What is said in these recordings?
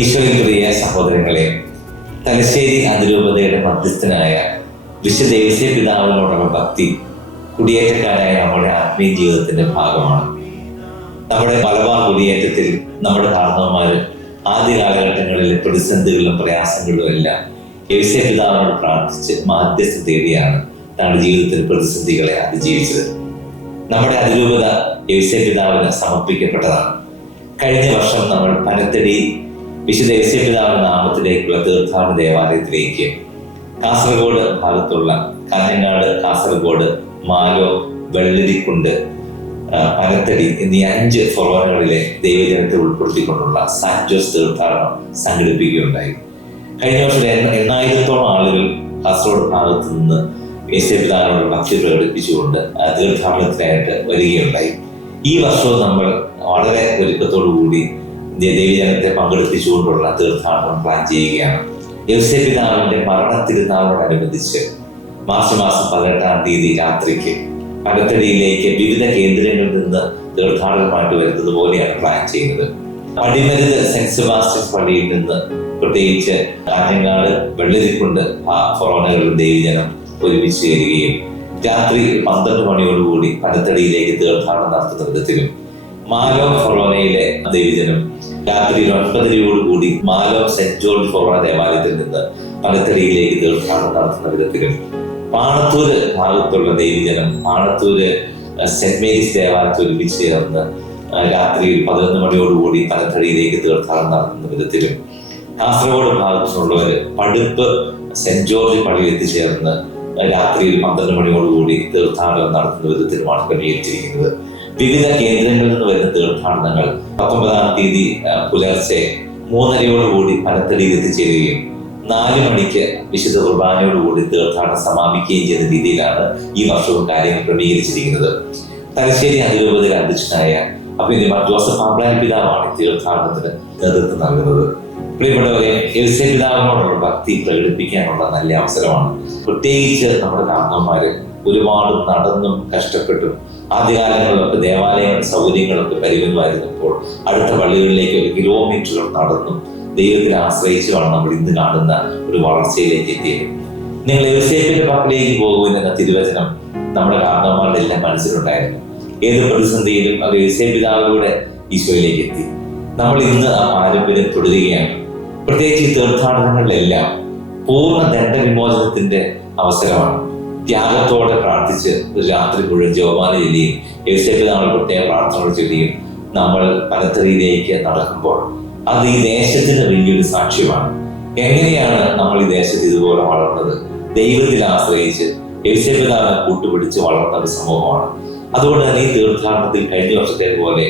ഈശോയിൽ പ്രിയ സഹോദരങ്ങളെ, തലശ്ശേരി അതിരൂപതയുടെ മധ്യസ്ഥനായ വിശുദ്ധ ഔസേപ്പ് പിതാവിനോടുള്ള ഭക്തി കുടിയേറ്റക്കാരായ നമ്മുടെ ആത്മീയ ജീവിതത്തിന്റെ ഭാഗമാണ്. നമ്മുടെ മലബാർ കുടിയേറ്റത്തിൽ നമ്മുടെ കാരണവന്മാർ ആദ്യ കാലഘട്ടങ്ങളിലെ പ്രതിസന്ധികളിലും പ്രയാസങ്ങളിലും എല്ലാം ഔസേപ്പ് പിതാവിനോട് പ്രാർത്ഥിച്ച് മാധ്യസ്ഥ തേടിയാണ് തങ്ങളുടെ ജീവിതത്തിൽ പ്രതിസന്ധികളെ അതിജീവിച്ചത്. നമ്മുടെ അതിരൂപത ഔസേപ്പ് പിതാവിന് സമർപ്പിക്കപ്പെട്ടതാണ്. കഴിഞ്ഞ വർഷം നമ്മൾ പനത്തടി വിശുദ്ധ ഔസേപ്പ് പിതാവിന്റെ നാമത്തിലേക്കുള്ള തീർത്ഥാടന ദേവാലയത്തിലേക്ക് കാസർഗോഡ് ഭാഗത്തുള്ള കാഞ്ഞങ്ങാട്, കാസർഗോഡ്, മാലോ, വെള്ളരിക്കുണ്ട്, പനത്തടി എന്നീ 5 ഫൊറോനകളിലെ ദൈവജനത്തെ ഉൾപ്പെടുത്തിക്കൊണ്ടുള്ള സാന്റ് ജോസ് തീർത്ഥാടനം സംഘടിപ്പിക്കുകയുണ്ടായി. കഴിഞ്ഞ വർഷം 8000-ഓളം ആളുകൾ കാസർഗോഡ് ഭാഗത്തു നിന്ന് ഔസേപ്പ് പിതാവിനോട് ഭക്തി പ്രകടിപ്പിച്ചുകൊണ്ട് തീർത്ഥാടനത്തിനായിട്ട് വരികയുണ്ടായി. ഈ വർഷവും നമ്മൾ വളരെ ഒരുക്കത്തോടു കൂടി ദൈവജനത്തെ പങ്കെടുപ്പിച്ചുകൊണ്ടുള്ള തീർത്ഥാടനം പ്ലാൻ ചെയ്യുകയാണ്. ഔസേപ്പ് പിതാവിന്റെ മരണത്തിരുന്നാളിനോടനുബന്ധിച്ച് മാർച്ച് 18-ാം തീയതി രാത്രിക്ക് പനത്തടിയിലേക്ക് വിവിധ കേന്ദ്രങ്ങളിൽ നിന്ന് തീർത്ഥാടനമായിട്ട് വരുന്നത് പോലെയാണ് പ്ലാൻ ചെയ്യുന്നത്. പടിമരുത് സെന്റ് സെബാസ്റ്റ്യൻസ് പള്ളിയിൽ നിന്ന് പ്രത്യേകിച്ച് കാഞ്ഞങ്ങാട്, വെള്ളരിക്കുണ്ട് ഫൊറോനകളിൽ ദൈവജനം ഒരുമിച്ച് ചേരുകയും രാത്രി 12 മണിയോടുകൂടി പനത്തടിയിലേക്ക് തീർത്ഥാടനം നടത്തുന്ന വിധത്തിലും, മാലോ ഫൊറോനയിലെ ദൈവജനം രാത്രി 9:30 മാലോ സെന്റ് ജോർജ് ഫൊറോന ദേവാലയത്തിൽ നിന്ന് പനത്തടിയിലേക്ക് തീർത്ഥാടനം നടത്തുന്ന വിധത്തിലും, പാണത്തൂര് ഭാഗത്തുള്ള ദൈവജനം പാണത്തൂര് സെന്റ് മേരീസ് ദേവാലയത്തിൽ ഒരുമിച്ച് ചേർന്ന് രാത്രി 11 മണിയോടുകൂടി പനത്തടിയിലേക്ക് തീർത്ഥാടനം നടത്തുന്ന വിധത്തിലും, കാസർഗോഡ് ഭാഗത്തുനിന്നുള്ളവർ പടുപ്പ് സെന്റ് ജോർജ് പള്ളിയിൽ എത്തിച്ചേർന്ന് രാത്രി 12 മണിയോടുകൂടി തീർത്ഥാടനം നടത്തുന്ന വിധത്തിലുമാണ് ക്രമീകരിച്ചിരിക്കുന്നത്. വിവിധ കേന്ദ്രങ്ങളിൽ നിന്ന് വരുന്ന തീർത്ഥാടനങ്ങൾ 19-ാം തീയതി പുലർച്ചെ 3:30 പനത്തടിയിൽ എത്തിച്ചേരുകയും 4 മണിക്ക് വിശുദ്ധ കുർബാനയോടുകൂടി തീർത്ഥാടനം സമാപിക്കുകയും ചെയ്യുന്ന രീതിയിലാണ് ഈ വർഷവും കാര്യങ്ങൾ ക്രമീകരിച്ചിരിക്കുന്നത്. തലശ്ശേരി അതിരൂപതയിൽ അധ്യക്ഷനായ അഭിനന്ദ ജോസഫ് ആബ്രഹാം പിതാവാണ് തീർത്ഥാടനത്തിന് നേതൃത്വം നൽകുന്നത്. പ്രിയപ്പെട്ടവരെ, ഔസേപ്പ് പിതാവിനോടുള്ള ഭക്തി പ്രകടിപ്പിക്കാനുള്ള നല്ല അവസരമാണ്. പ്രത്യേകിച്ച് നമ്മുടെ കാരണവന്മാര് ഒരുപാട് നടന്നും കഷ്ടപ്പെട്ടും ആദ്യകാലങ്ങളിലൊക്കെ ദേവാലയങ്ങളുടെ സൗകര്യങ്ങളൊക്കെ പരിമിതമായിരുന്നപ്പോൾ അടുത്ത പള്ളികളിലേക്ക് 1 കിലോമീറ്ററുകൾ നടന്നും ദൈവത്തിനെ ആശ്രയിച്ചുമാണ് നമ്മൾ ഇന്ന് കാണുന്ന ഒരു വളർച്ചയിലേക്ക് എത്തിയത്. നിങ്ങൾ ഔസേപ്പിന്റെ പക്കലേക്ക് പോകുമെന്ന തിരുവചനം നമ്മുടെ കാരണവന്മാരുടെ എല്ലാം മനസ്സിലുണ്ടായിരുന്നു. ഏത് പ്രതിസന്ധിയിലും അത് ഔസേപ്പ് പിതാവിലൂടെ ഈശോയിലേക്ക് എത്തി. നമ്മൾ ഇന്ന് ആ പാരമ്പര്യം തുടരുകയാണ്. പ്രത്യേകിച്ച് ഈ തീർത്ഥാടനങ്ങളിലെല്ലാം പൂർണ്ണ ദണ്ഡവിമോചനത്തിന്റെ അവസരമാണ്. ത്യാഗത്തോടെ പ്രാർത്ഥിച്ച് ഒരു രാത്രി മുഴുവൻ ജപമാല ചൊല്ലിയും ഔസേപ്പ് പിതാവിന്റെ പ്രത്യേക പ്രാർത്ഥനകൾ ചൊല്ലിയും നമ്മൾ പനത്തടിയിലേക്ക് നടക്കുമ്പോൾ അത് ഈ ദേശത്തിന് വലിയൊരു സാക്ഷ്യമാണ്. എങ്ങനെയാണ് നമ്മൾ ഈ ദേശത്ത് ഇതുപോലെ വളർന്നത്? ദൈവത്തിൽ ആശ്രയിച്ച് ഔസേപ്പ് പിതാവിനെ കൂട്ടുപിടിച്ച് വളർന്ന ഒരു സമൂഹമാണ്. അതുകൊണ്ട് തന്നെ ഈ തീർത്ഥാടനത്തിൽ കഴിഞ്ഞ വർഷത്തെ പോലെ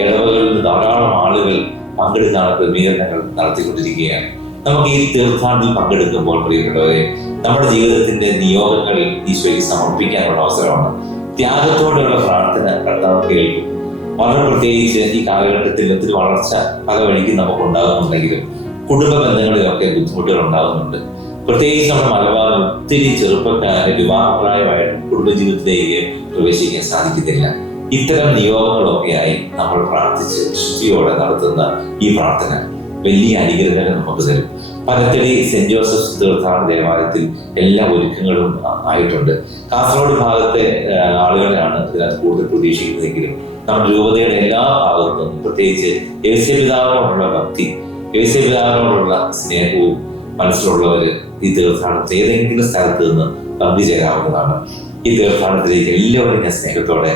ഇടവകളിൽ നിന്ന് ധാരാളം ആളുകൾ പങ്കെടുക്കാനുള്ള ക്രമീകരണങ്ങൾ നടത്തിക്കൊണ്ടിരിക്കുകയാണ്. നമുക്ക് ഈ തീർത്ഥാടനത്തിൽ പങ്കെടുക്കുമ്പോൾ പ്രിയപ്പെട്ടവരെ, നമ്മുടെ ജീവിതത്തിന്റെ നിയോഗങ്ങളിൽ ഈശോയ്ക്ക് സമർപ്പിക്കാനുള്ള അവസരമാണ്. ത്യാഗത്തോടെയുള്ള പ്രാർത്ഥന കർത്താവ് കേൾക്കും. വളരെ പ്രത്യേകിച്ച് ഈ കാലഘട്ടത്തിൽ ഒത്തിരി വളർച്ച പല വഴിക്ക് നമുക്ക് ഉണ്ടാകുന്നുണ്ടെങ്കിലും കുടുംബ ബന്ധങ്ങളിലൊക്കെ ബുദ്ധിമുട്ടുകൾ ഉണ്ടാകുന്നുണ്ട്. പ്രത്യേകിച്ച് നമ്മുടെ മലബാറിൽ ഒത്തിരി ചെറുപ്പക്കാരെ വിവാഹപ്രായമായിട്ട് കുടുംബജീവിതത്തിലേക്ക് പ്രവേശിക്കാൻ സാധിക്കുന്നില്ല. ഇത്തരം നിയോഗങ്ങളൊക്കെയായി നമ്മൾ പ്രാർത്ഥിച്ച് ശുദ്ധിയോടെ നടത്തുന്ന ഈ പ്രാർത്ഥന വലിയ അനുഗ്രഹങ്ങൾ നമുക്ക് തരും. പനത്തടി സെന്റ് ജോസഫ് തീർത്ഥാടന ദേവാലയത്തിൽ എല്ലാ ഒരുക്കങ്ങളും ആയിട്ടുണ്ട്. കാസർഗോഡ് ഭാഗത്തെ ആളുകളെയാണ് ഇതിനകത്ത് കൂടുതൽ പ്രതീക്ഷിക്കുന്നതെങ്കിലും നമ്മുടെ രൂപതയുടെ എല്ലാ ഭാഗത്തും പ്രത്യേകിച്ച് ഔസേപ്പ് പിതാവിനോടുള്ള ഭക്തി, ഔസേപ്പ് പിതാവിനോടുള്ള സ്നേഹവും മനസ്സിലുള്ളവര് ഈ തീർത്ഥാടനത്തിൽ ഏതെങ്കിലും സ്ഥലത്ത് നിന്ന് പങ്കുചേരാവുന്നതാണ്. ഈ തീർത്ഥാടനത്തിലേക്ക് എല്ലാവരും ഞാൻ സ്നേഹത്തോടെ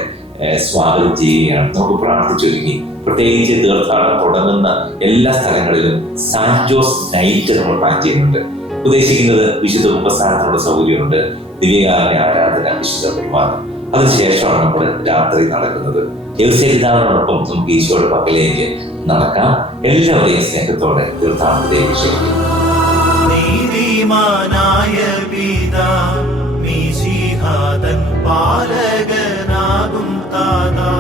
സ്വാഗതം ചെയ്യുകയാണ്. നമുക്ക് പ്രാർത്ഥിച്ചൊരുങ്ങി പ്രത്യേകിച്ച് തീർത്ഥാടനം തുടങ്ങുന്ന എല്ലാ സ്ഥലങ്ങളിലും സാന്റ് ജോസ് നൈറ്റ് നമ്മൾ പ്ലാൻ ചെയ്യുന്നുണ്ട്. ഉദ്ദേശിക്കുന്നത് വിശുദ്ധ ഉപസ്ഥാനത്തിനുള്ള സൗകര്യമുണ്ട്, ദിവ്യകാരുണ്യ ആരാധന, വിശുദ്ധ കുർബാന. അതിനുശേഷമാണ് നമ്മൾ രാത്രി നടക്കുന്നത്. ഔസേപ്പ് പിതാവിനോടൊപ്പം നമുക്ക് ഈശോയുടെ പക്കലേക്ക് നടക്കാം. എല്ലാവരെയും സ്നേഹത്തോടെ തീർത്ഥാടനത്തിലേക്ക് ക്ഷണിക്കും. നീതിമാനായ പിതാ മിശിഹാതൻ പാലകനാകും താതാ.